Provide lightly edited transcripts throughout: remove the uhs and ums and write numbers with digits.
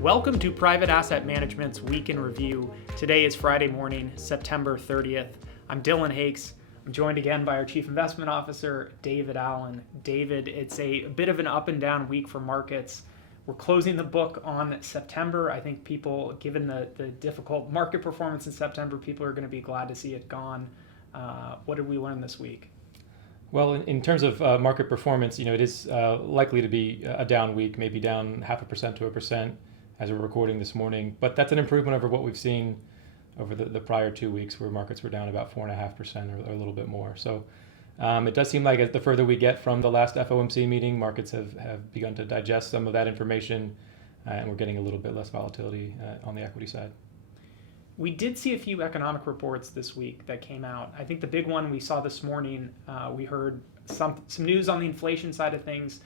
Welcome to Private Asset Management's Week in Review. Today is Friday morning, September 30th. I'm Dillon Hakes. I'm joined again by our Chief Investment Officer, David Allen. David, it's a bit of an up and down week for markets. We're closing the book on September. I think people, given the difficult market performance in September, people are going to be glad to see it gone. What did we learn this week? Well, in terms of market performance, it is likely to be a down week, maybe down 0.5% to 1% as we're recording this morning. But that's an improvement over what we've seen over the prior 2 weeks, where markets were down about 4.5% or a little bit more. So it does seem like the further we get from the last FOMC meeting, markets have begun to digest some of that information, and we're getting a little bit less volatility on the equity side. We did see a few economic reports this week that came out. I think the big one we saw this morning, we heard some news on the inflation side of things.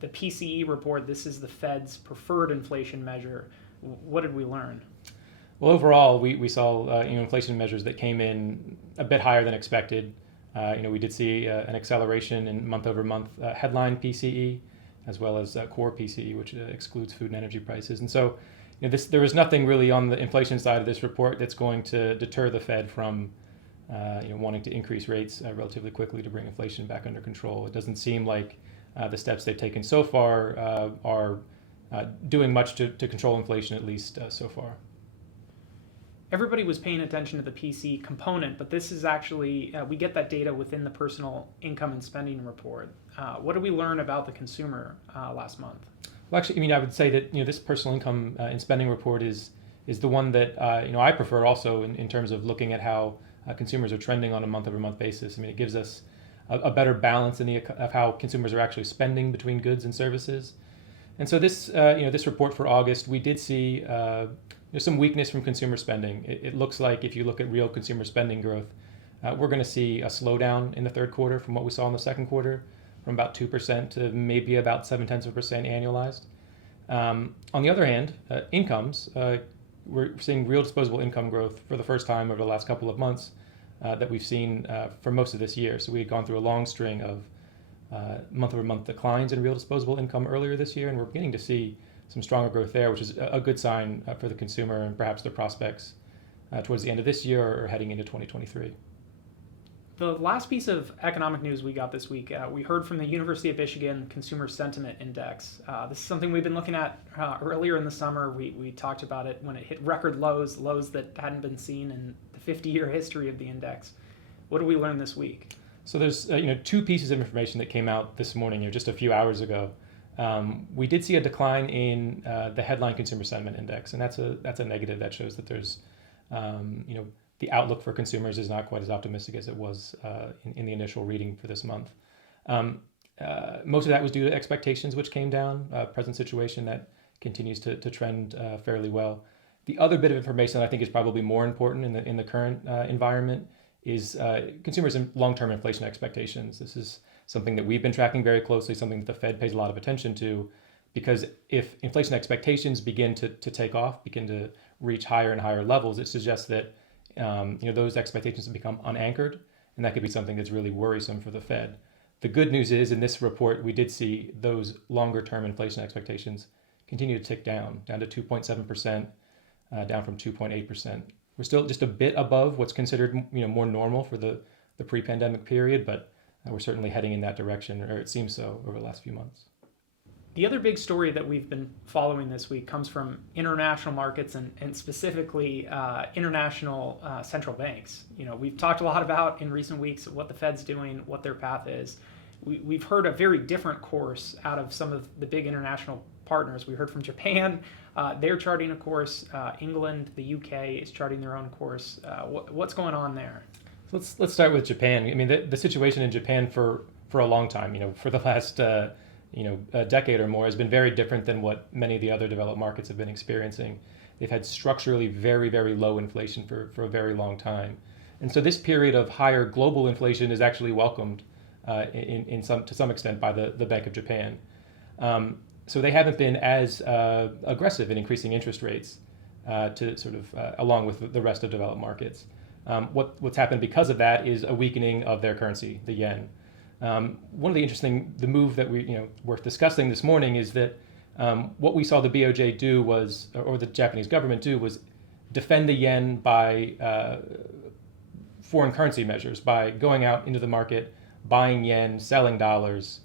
The PCE report, this is the Fed's preferred inflation measure. What did we learn? Well, overall, we saw inflation measures that came in a bit higher than expected. We did see an acceleration in month-over-month headline PCE, as well as core PCE, which excludes food and energy prices. And so there was nothing really on the inflation side of this report that's going to deter the Fed from wanting to increase rates relatively quickly to bring inflation back under control. It doesn't seem like the steps they've taken so far are doing much to control inflation, at least so far. Everybody was paying attention to the PC component, but this is actually, we get that data within the personal income and spending report. What did we learn about the consumer last month? Well, actually, I would say that this personal income and spending report is the one that I prefer also in terms of looking at how consumers are trending on a month-over-month basis. It gives us a better balance of how consumers are actually spending between goods and services. And so this report for August, we did see some weakness from consumer spending. It looks like if you look at real consumer spending growth, we're going to see a slowdown in the third quarter from what we saw in the second quarter, from about 2% to maybe about 0.7% annualized. On the other hand, incomes, we're seeing real disposable income growth for the first time over the last couple of months that we've seen for most of this year. So we had gone through a long string of month-over-month declines in real disposable income earlier this year, and we're beginning to see some stronger growth there, which is a good sign for the consumer and perhaps their prospects towards the end of this year or heading into 2023. The last piece of economic news we got this week, we heard from the University of Michigan Consumer Sentiment Index. This is something we've been looking at earlier in the summer. We talked about it when it hit record lows that hadn't been seen in the 50-year history of the index. What did we learn this week? So there's two pieces of information that came out this morning, just a few hours ago. We did see a decline in the headline consumer sentiment index, and that's a negative. That shows that there's the outlook for consumers is not quite as optimistic as it was in the initial reading for this month. Most of that was due to expectations, which came down, present situation that continues to trend fairly well. The other bit of information that I think is probably more important in the current environment is consumers' and long-term inflation expectations. This is something that we've been tracking very closely, something that the Fed pays a lot of attention to, because if inflation expectations begin to take off, begin to reach higher and higher levels, it suggests that those expectations have become unanchored, and that could be something that's really worrisome for the Fed. The good news is, in this report, we did see those longer-term inflation expectations continue to tick down to 2.7%, down from 2.8%. We're still just a bit above what's considered more normal for the pre-pandemic period, but we're certainly heading in that direction, or it seems so, over the last few months. The other big story that we've been following this week comes from international markets and specifically international central banks. We've talked a lot about in recent weeks what the Fed's doing, what their path is. We've heard a very different course out of some of the big international partners. We heard from Japan, they're charting a course. England, the UK is charting their own course. What's going on there? Let's start with Japan. The situation in Japan for a long time, for the last a decade or more, has been very different than what many of the other developed markets have been experiencing. They've had structurally very, very low inflation for a very long time. And so this period of higher global inflation is actually welcomed to some extent by the Bank of Japan. So they haven't been as aggressive in increasing interest rates to sort of along with the rest of developed markets. What's happened because of that is a weakening of their currency, the yen. One of the move that worth discussing this morning is that What we saw the BOJ do was, or the Japanese government do, was defend the yen by foreign currency measures, by going out into the market, buying yen, selling dollars,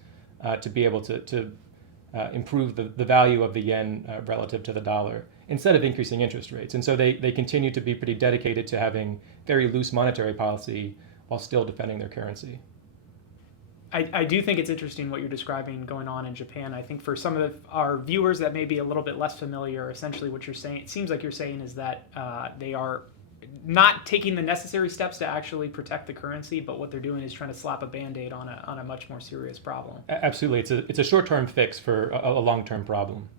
to be able to improve the value of the yen relative to the dollar, instead of increasing interest rates. And so they continue to be pretty dedicated to having very loose monetary policy while still defending their currency. I do think it's interesting what you're describing going on in Japan. I think for some of our viewers that may be a little bit less familiar, essentially what you're saying, it seems like you're saying is that they are not taking the necessary steps to actually protect the currency, but what they're doing is trying to slap a Band-Aid on a much more serious problem. Absolutely. It's a short-term fix for a long-term problem.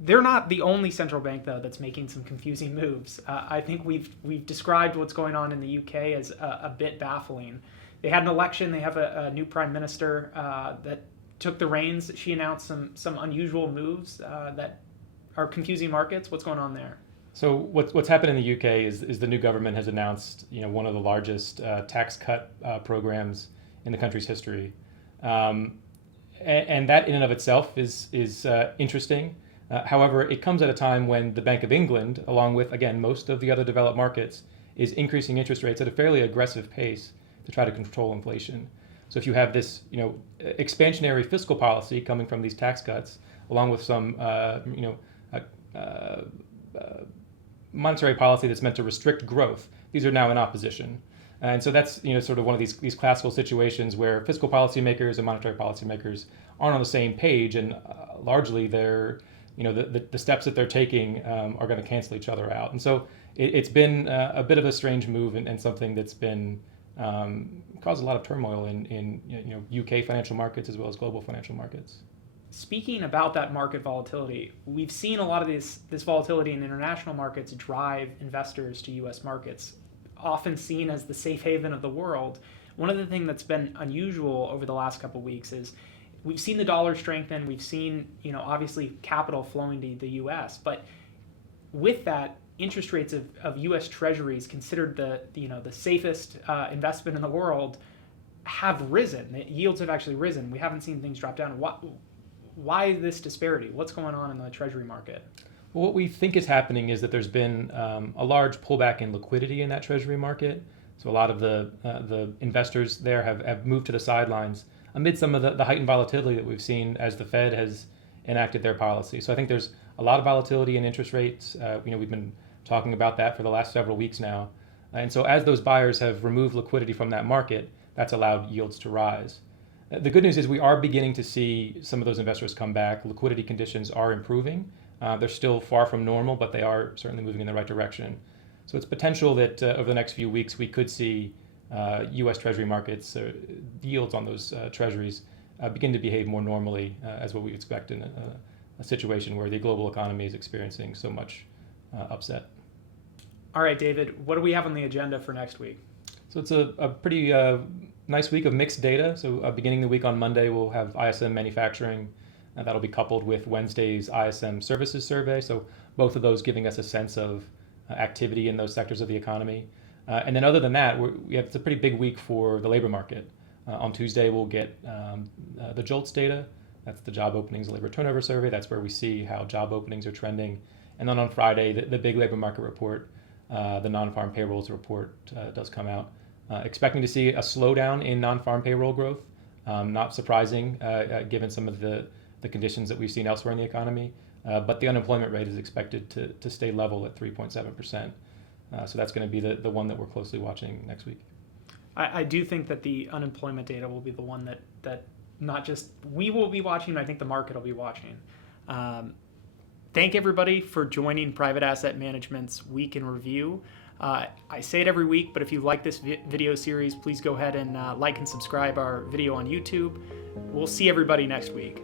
They're not the only central bank, though, that's making some confusing moves. I think we've described what's going on in the UK as a bit baffling. They had an election. They have a new prime minister that took the reins. She announced some unusual moves that are confusing markets. What's going on there? So what's happened in the UK is the new government has announced one of the largest tax cut programs in the country's history, and that in and of itself is interesting. However, it comes at a time when the Bank of England, along with again most of the other developed markets, is increasing interest rates at a fairly aggressive pace to try to control inflation. So if you have this expansionary fiscal policy coming from these tax cuts, along with some monetary policy that's meant to restrict growth, these are now in opposition. And so that's sort of one of these classical situations where fiscal policymakers and monetary policymakers aren't on the same page, and largely they're the steps that they're taking are going to cancel each other out. And so it's been a bit of a strange move, and something that's been caused a lot of turmoil in UK financial markets as well as global financial markets. Speaking about that market volatility, we've seen a lot of this volatility in international markets drive investors to U.S. markets, often seen as the safe haven of the world. One of the things that's been unusual over the last couple of weeks is we've seen the dollar strengthen. We've seen, obviously capital flowing to the U.S., but with that, interest rates of U.S. Treasuries, considered the safest investment in the world, have risen. The yields have actually risen. We haven't seen things drop down. Why this disparity? What's going on in the Treasury market? Well, what we think is happening is that there's been a large pullback in liquidity in that Treasury market. So a lot of the investors there have moved to the sidelines amid some of the heightened volatility that we've seen as the Fed has enacted their policy. So I think there's a lot of volatility in interest rates. We've been talking about that for the last several weeks now. And so as those buyers have removed liquidity from that market, that's allowed yields to rise. The good news is we are beginning to see some of those investors come back. Liquidity conditions are improving. They're still far from normal, but they are certainly moving in the right direction. So it's potential that over the next few weeks we could see U.S. Treasury markets, yields on those treasuries begin to behave more normally as what we expect in a situation where the global economy is experiencing so much upset. All right, David, what do we have on the agenda for next week? So it's a pretty nice week of mixed data. So beginning the week on Monday, we'll have ISM manufacturing. That'll be coupled with Wednesday's ISM services survey. So both of those giving us a sense of activity in those sectors of the economy. And then other than that, it's a pretty big week for the labor market. On Tuesday, we'll get the JOLTS data. That's the job openings and labor turnover survey. That's where we see how job openings are trending. And then on Friday, the big labor market report, the non-farm payrolls report does come out. Expecting to see a slowdown in non-farm payroll growth. Not surprising given some of the conditions that we've seen elsewhere in the economy. But the unemployment rate is expected to stay level at 3.7%. So that's going to be the one that we're closely watching next week. I do think that the unemployment data will be the one that not just we will be watching, I think the market will be watching. Thank everybody for joining Private Asset Management's Week in Review. I say it every week, but if you like this video series, please go ahead and like and subscribe our video on YouTube. We'll see everybody next week.